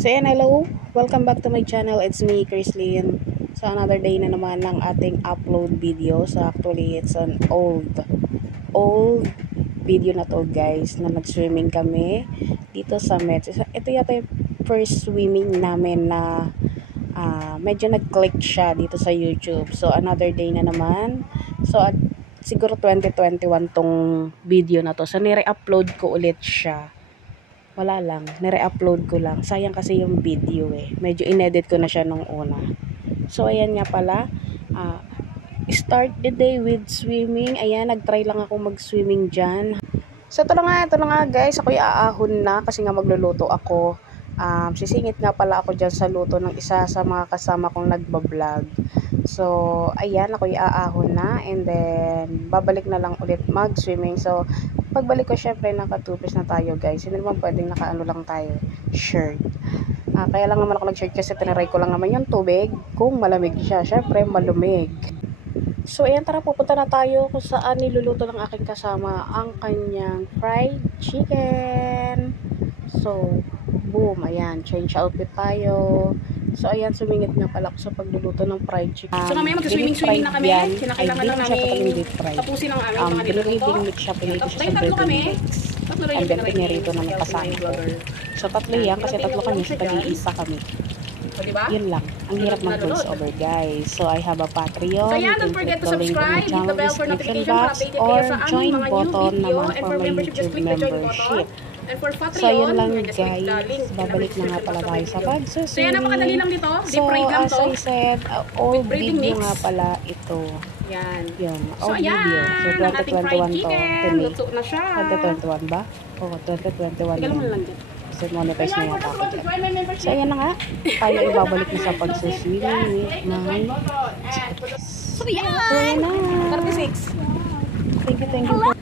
So yan, hello, welcome back to my channel. It's me, Chrislyn. So another day na naman ng ating upload video. So actually it's an old video na to guys, na nag-swimming kami dito sa Metro. So, ito yata yung first swimming namin na medyo nag-click siya dito sa YouTube. So another day na naman. So siguro 2021 tong video na to. So nire-upload ko ulit siya. Wala lang, nire-upload ko lang. Sayang kasi yung video eh. Medyo inedit ko na siya nung una. So ayan nga pala, start the day with swimming. Ayan, nag-try lang ako mag-swimming dyan. So ito na nga guys, ako'y aahon na kasi nga magluluto ako. Sisingit nga pala ako dyan sa luto ng isa sa mga kasama kong nagbablog. So ayan, ako'y aahon na and then babalik na lang ulit mag-swimming. So pagbalik ko, syempre naka-two-piece na tayo guys. Hindi naman pwedeng naka-ano lang tayo, shirt. Kaya lang naman ako nag-shirt kasi tinaray ko lang naman yung tubig. Kung malamig siya, syempre malumig. So ayan, tara, pupunta na tayo kung saan niluluto ng aking kasama ang kanyang fried chicken. So boom, ayan, change outfit tayo. So ayan, sumingit nga pala ako sa pagluluto ng fried chicken. So mamaya mag-swimming na kami. Kinakailangan lang namin tapusin ang aming mga niluluto. Pinili ko siya sa birthday mix. And then pinirito naman kasama ko. So tatlo yan, kasi tatlo kami, sa tag-iisa kami. Yun lang. Ang hirap mag-voice over guys. So I have a Patreon. So yeah, don't forget to subscribe, hit the bell for notification para updated kayo sa aming mga new video. And for membership, just click the join button. And for Patreon, so yun lang guys, babalik na nga pala tayo sa pag-swimming. So yan, napakadali lang dito. So as I said, old video nga pala ito. Yan. Yun, old video. So 2021 to. Luto na siya. 2021 ba? Oo, 2021. Ika naman lang dyan. So monetize na yata ako dyan. So yan na nga, tayo ibabalik na sa pag-swimming with my So yan! So yan na. 36. Thank you.